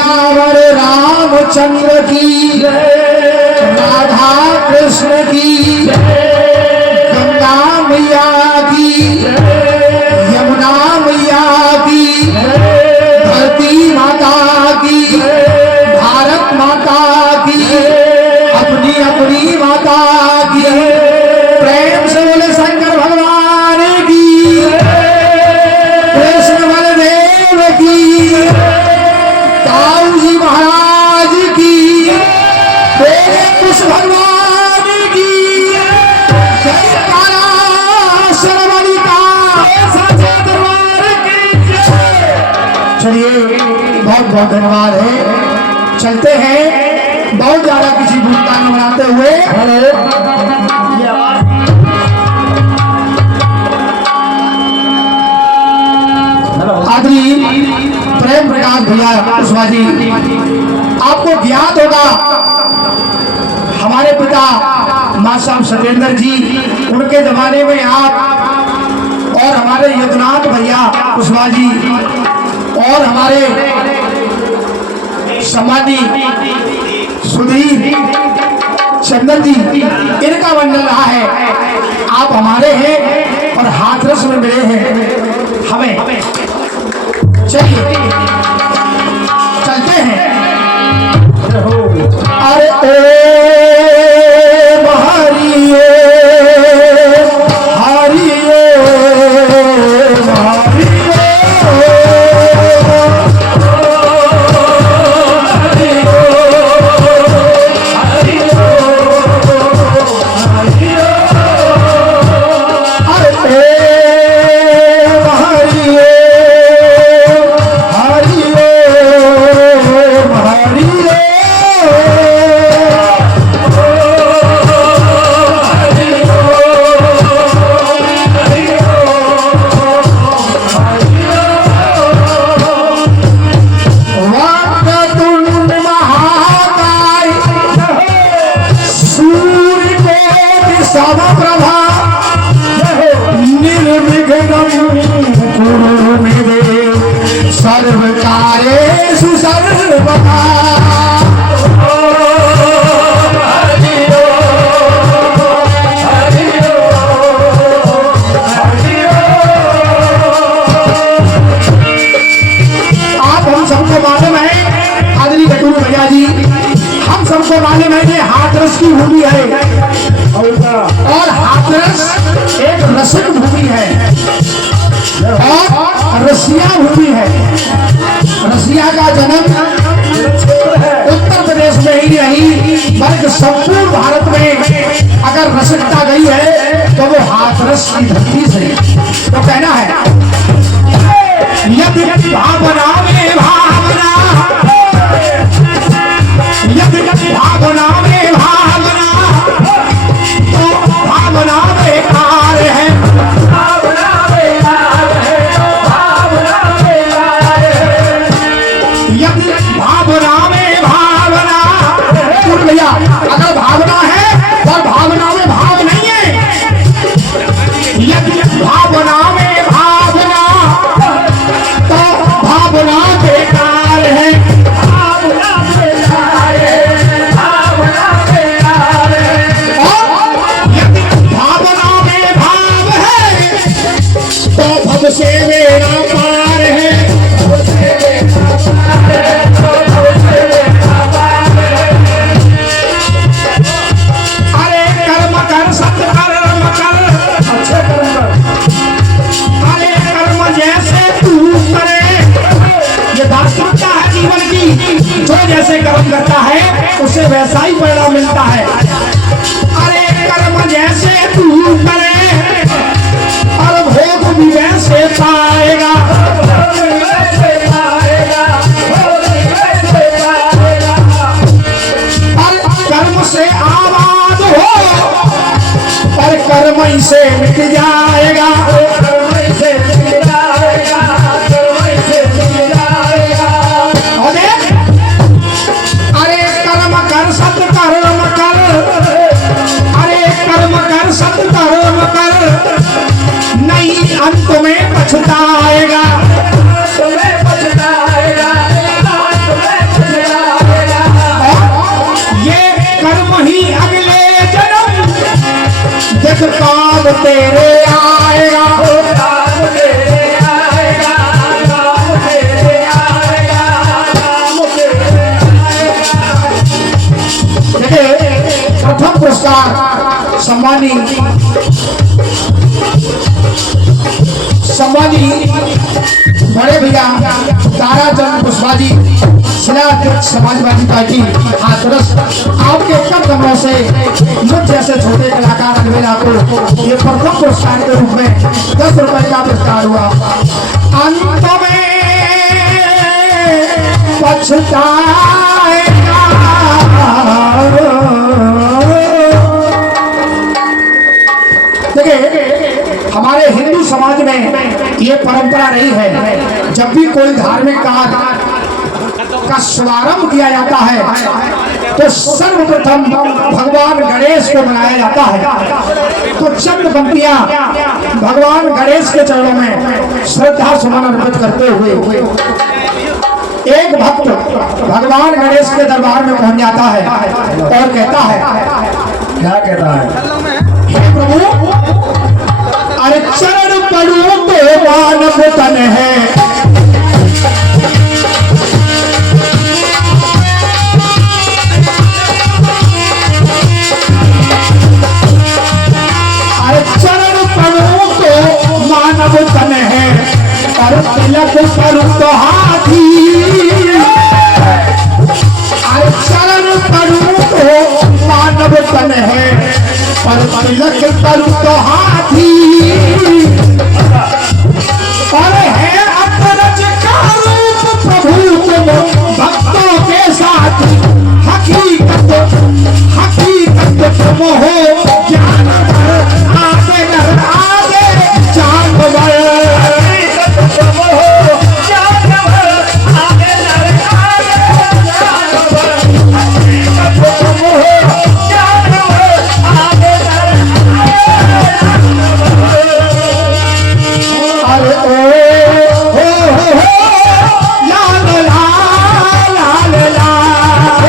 सियावर रामचंद्र की, राधा कृष्ण की, गंगा मैया की, यमुना मैया की, धरती माता की, भारत माता की, अपनी अपनी माता की। प्रेम से बोले शंकर भगवान की, कृष्ण बलदेव की, ताऊ जी महाराज की, बोले कृष्ण भगवान की जय। काला सरवरी का साचा दरबार की जय। चलिए बहुत बहुत धन्यवाद है। चलते हैं बहुत ज्यादा किसी भूमिका में बनाते हुए। आदरणीय प्रेम प्रकाश भैया कुशवाहा जी, आपको ज्ञात होगा हमारे पिता मां साहब सत्येंद्र जी, उनके जमाने में आप और हमारे यदुनाथ भैया कुशवाहा जी और हमारे समाधि सुधीर चंदन जी, इनका मंडल रहा है। आप हमारे हैं और हाथरस में मिले हैं हमें। चलिए चलते हैं। अरे ओ हरिये हरिये सर्वकारेषु सर्वदा। आप हम सबको मालूम है आदरणीय कटूर भैया जी, हम सबको मालूम है कि हाथरस की भूमि है और हाथरस एक रसिक भूमि है और रसिया भूमि है। रसिया का जन्म उत्तर प्रदेश में ही नहीं बल्कि संपूर्ण भारत में अगर रसिकता गई है तो वो हाथरस की धरती से। तो कहना है यदि भावना में भावना, यदि भावना में भावना, तो भावना बेकार है। भावना में भावना, भैया अगर भावना है और भावना में भाव नहीं है, यदि भावना में भावना तो भावना बेकार है। भावना बेकार है, भावना बेकार है। और यदि भावना में भाव है तो भव से मेरा पार है। जो जैसे कर्म करता है उसे वैसा ही परिणाम मिलता है। अरे कर्म जैसे तू करे और भोग भी वैसे पाएगा। और कर्म से आबाद हो पर कर्म ही से मिट जाएगा। अंत में पछताएगा। तेरे आएगा, काम तेरे आएगा, काम तेरे आएगा, काम तेरे आएगा। देखिए प्रथम पुरस्कार सम्मानी बड़े भैया ताराचंद कुशवाहा जी, जिला अध्यक्ष समाजवादी पार्टी हाथरस। आपके कदमों से मुझ जैसे छोटे कलाकार अलवेला को ये प्रथम पुरस्कार के रूप में 10 रुपए का पुरस्कार हुआ। अंत में पछताएगा, देखिए हमारे हिंदू समाज में ये परंपरा रही है, जब भी कोई धार्मिक कार्य का शुभारंभ किया जाता है तो सर्वप्रथम भगवान गणेश को मनाया जाता है। तो चंद पंक्तियां भगवान गणेश के चरणों में श्रद्धा सुमन अर्पित करते हुए एक भक्त भगवान गणेश के दरबार में पहुंच जाता है और कहता है, क्या कहता है? हे प्रभु, अरे चरण पड़ू तो मानव तन है, अरे चरण पड़ू तो मानव तन है, और तिलक करूं तो हाथी, अरे चरण पड़ू तो मानव तन है, पर तिलक करूं तो हाथी, और है अतरज का रूप प्रभु तुम भक्तों के साथ, हकीकत तुम हो जानवर, आगे नर आगे जानवर, तुम हो जानवर, आगे नर आगे जानवर, तुम हो जानवर, आगे नर अरे ओ हो लाल लाल लाल लाल,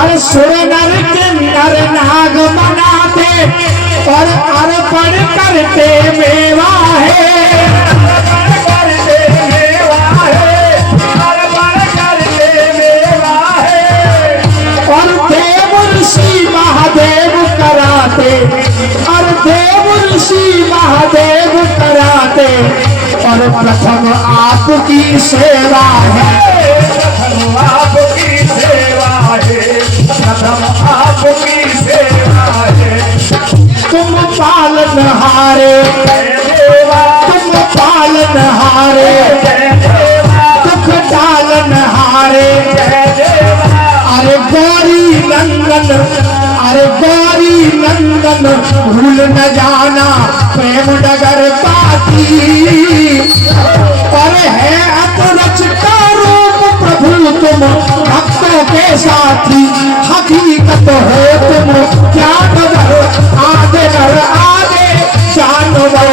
अरे सुर नर के नर नाग बनाते और अर्पण करते मेवा है, करते मेवा है, अर्पण करते मेवा है, और देव ऋषि महादेव कराते, और देव ऋषि महादेव कराते, और प्रथम आपकी सेवा है, प्रथम आपकी सेवा है, प्रथम आपकी सेवा है। तुम पालनहारे, देवा तुम पालनहारे, दुख डालनहारे, अरे गौरी नंदन, अरे गौरी नंदन, भूल न जाना प्रेम डगर पाती, अरे है अतरज का रूप प्रभु तुम भक्तों के साथी, हकीकत हो तुम जानवर, आगे नर आगे जानवर,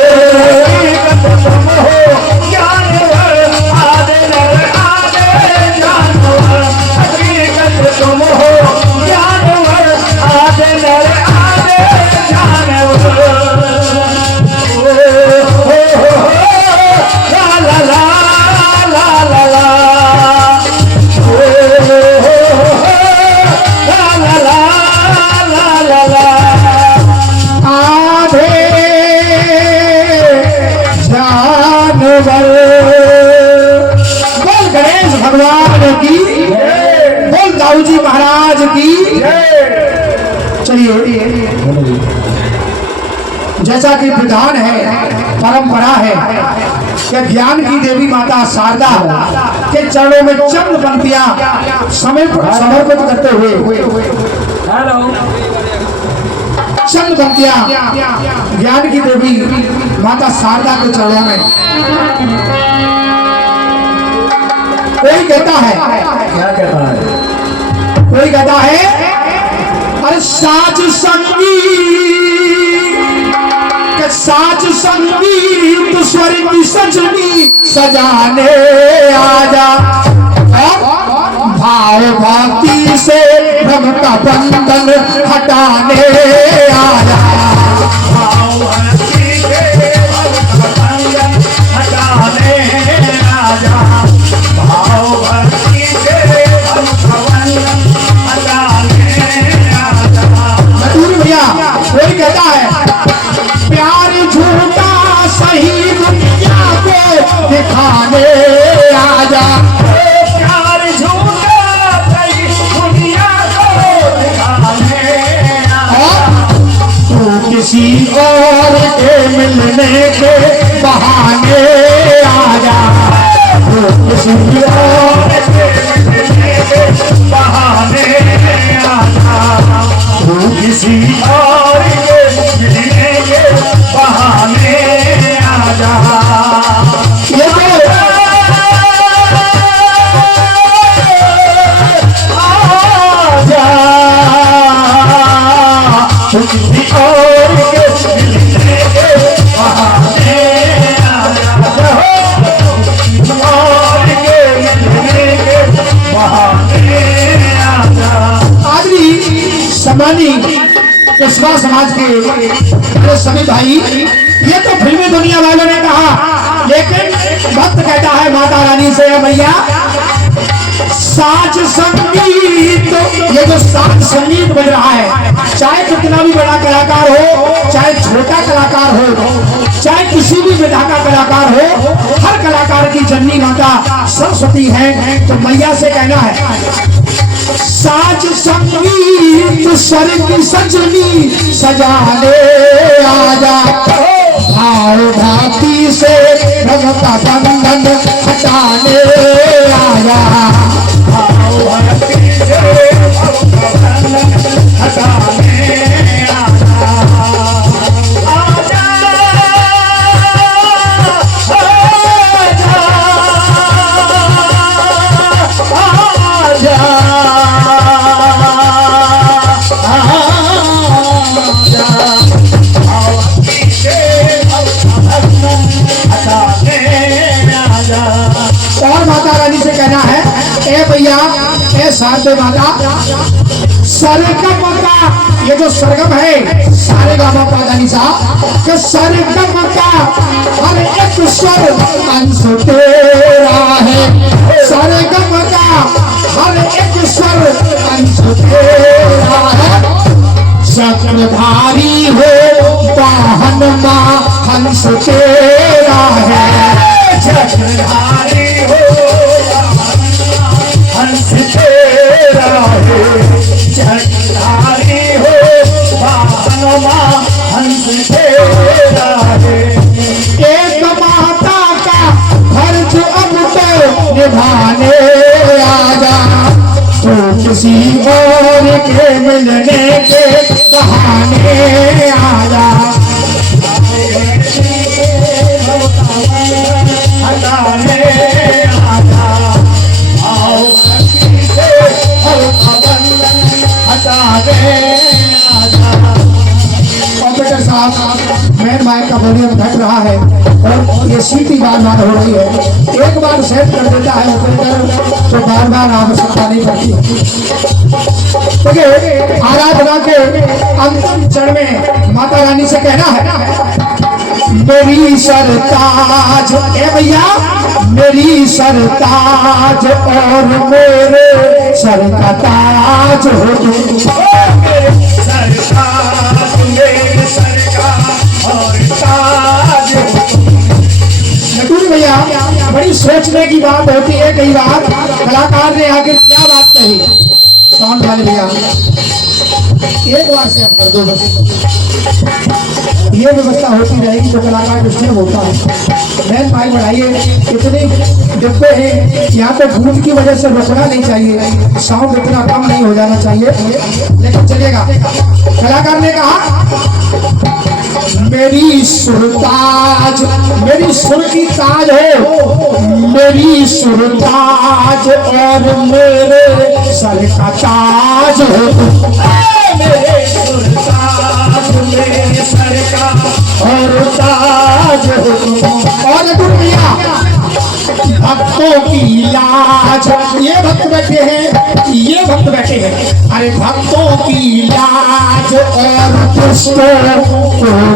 तुम हो जानवर, आगे नर आगे जानवर, हकीकत तुम हो जानवर, आगे नर आगे जानवर। ला ला ला ला ला ला, ला ला ला ला ला, आधे जानवर। बोल गणेश भगवान की, बोल दाऊ जी महाराज की। चलिए, जैसा कि विधान है, परंपरा है कि ज्ञान की देवी माता शारदा के चरणों में चंद पंक्तियां समर्पित करते हुए, चंद पंक्तियां ज्ञान की देवी माता शारदा के चरणों में। कोई कहता है, क्या कहता है? कोई कहता है, अरे साज संगीत स्वर्ग सजनी सजाने आजा, भाव भक्ति से भ्रम का बंधन हटाने आया। भाव भक्ति से बंधन हटाने आया। भाव भक्ति से बंधन हटाने आया। नटूर भैया कोई कहता है प्यार झूठा सही दुनिया को दिखाने आजा। प्यार झूठा सही दुनिया को दिखाने आया। तू किसी और के मिलने के बहाने आजा। तू किसी और के मिलने के बहाने आया। तू किसी और के मिलने के बहाने आया। ये तो आजा। तू किसी और के मिलने के बहाने आया। और के मिलने के बहाने आया। आदमी समानी कस्बा समाज के मेरे सभी भाई, ये तो फिल्मी दुनिया वालों ने कहा, लेकिन भक्त कहता है माता रानी से भैया साज संगीत, ये जो साज संगीत बज रहा है, चाहे कितना भी बड़ा कलाकार हो, चाहे छोटा कलाकार हो, चाहे किसी भी विधा का कलाकार हो, हर कलाकार की जननी माता सरस्वती है। तो मैया से कहना है साज संगीत सर की सजनी सजाने आजा। भाव भाती से भ्रम का बंधन हटाने आया। भाव भक्ति से बंधन हटाने आया। आजा। आजा। और माता रानी से कहना है ए भैया ए शारदे माता सरगम का, ये जो सरगम है सारे गामा पादानी साहब के सरगम का हर एक स्वर अंश तेरा है। सरगम का हर एक स्वर अंश तेरा है। चक्रधारी हो वाहन मां हंस तेरा है। चक्रधारी हो हंस तेरा है। चक्रधारी हो वाहनमा हंस तेरा है। एक माता का फर्ज अब तो निभाने आजा। तो किसी और के मिलने के बहाने आजा। हटाने आया। आओ भक्ति से बंधन हटाने आया। ऑपरेटर साहब मेन माइक का वॉल्यूम घट रहा है और ये सीटी बार बार हो रही है। एक बार सेट कर देता है ऑपरेटर तो बार बार आवश्यकता नहीं पड़ती। देखिए आराधना के अंतिम चरण में माता रानी से कहना है मेरी सरताज ए भैया मेरी सरताज और मेरे सर का ताज हो तुम। सरकार मेरे सरकार और ताज। नटूर भैया बड़ी सोचने की बात होती है, कई बार कलाकार ने आगे क्या बात कही। साउंड वाले भैया एक बार सेट कर दो बस, ये व्यवस्था होती रहेगी तो कलाकार डिस्टर्ब होता है। मैन माइक बढ़ाइए, इतने डिब्बे हैं यहाँ पे धूल की वजह से रुकना नहीं चाहिए, साउंड इतना कम नहीं हो जाना चाहिए, लेकिन चलेगा। कलाकार ने कहा मेरी सुरताज, मेरी सुर की ताज हो, मेरी सुरताज और मेरे सर का ताज हो। मेरे सुरताज मेरे सर का और ताज हो। और भैया भक्तों की लाज, ये भक्त बैठे हैं, ये भक्त बैठे हैं, अरे भक्तों की लाज और दुष्टों को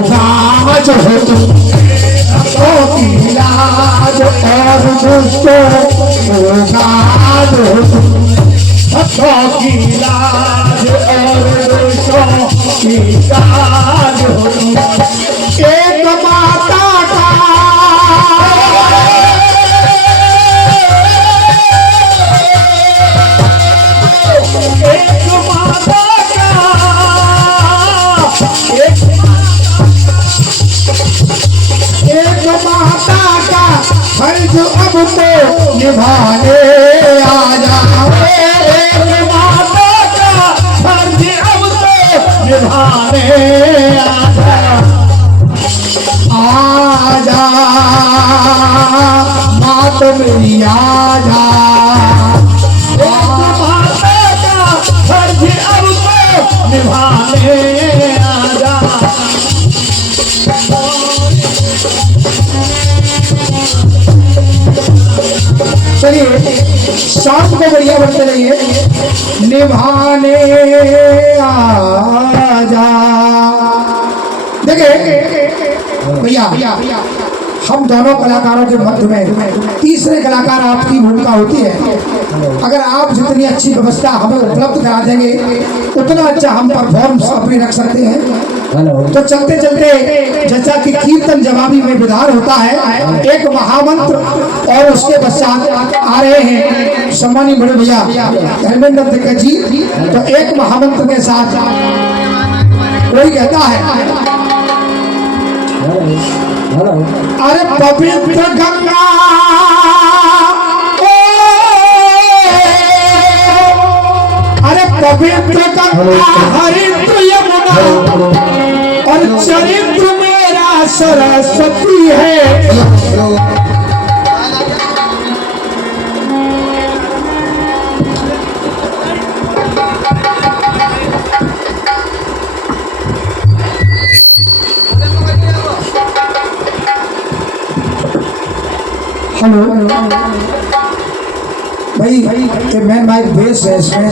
गाज हो तुम, भक्तों की लाज और दुष्टों को गाज हो तुम, भक्तों की लाज और दुष्टों की गाज हो तुम। एक माता का एक माता का एक माता का फर्ज अब तो निभाने आ जाओ, एक माता का फर्ज अब तो निभाने आजा मात मेरी आजा, माता का फर्ज अब तो निभाने आजा। चलिए शाम को बढ़िया बढ़ते रहिए, निभाने आजा। देखिए भैया, हम दोनों कलाकारों के मध्य में तीसरे कलाकार आपकी भूमिका होती है। अगर आप जितनी अच्छी व्यवस्था हमें उपलब्ध करा देंगे उतना अच्छा हम परफॉर्मेंस अपनी रख सकते हैं। तो चलते चलते जैसा कि कीर्तन जवाबी में विधान होता है, एक महामंत्र और उसके पश्चात आ रहे हैं सम्मानी बड़े भैया धर्मेंद्र दिग्गज जी। तो एक महामंत्र के साथ कोई कहता है, अरे पवित्र गंगा अरे पवित्र गंगा हरिद्र यमुना और चरित्र मेरा सरस्वती है। हेलो भाई, ये मैन माइक बेस है, इसमें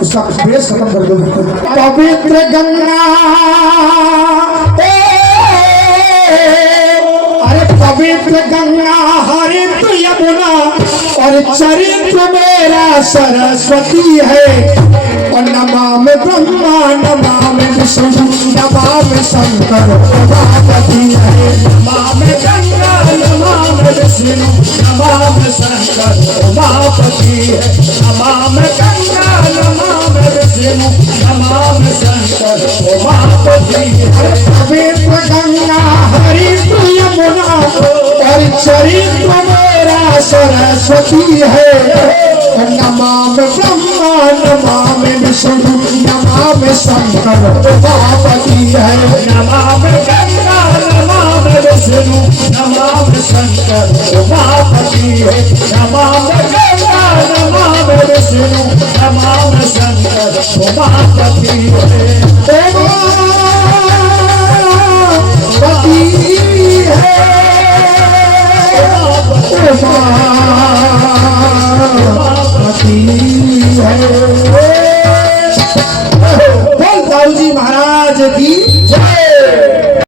उसका बेस खत्म कर दो। पवित्र गंगा अरे पवित्र गंगा हरिद्र यमुना और चरित्र मेरा सरस्वती है। और नमाम ब्रह्मा नमाम विष्णु नमाम शंकर उमापति है। नमाम गंगा नमाम विष्णु नमाम शंकर उमापति है। नमाम गंगा नमाम विष्णु नमाम शंकर उमापति है। पवित्र गंगा हरिद्र यमुना और चरित्र मेरा सरस्वती है। नमाम ब्रह्मा नमाम विष्णु नमाम शंकर उमापति है। नमाम गंगा नमाम विष्णु नमाम शंकर उमापति है। नमाम गंगा नमाम विष्णु नमाम शंकर उमापति है। उमापति है, उमापति है। बोल दाऊ जी महाराज की जय।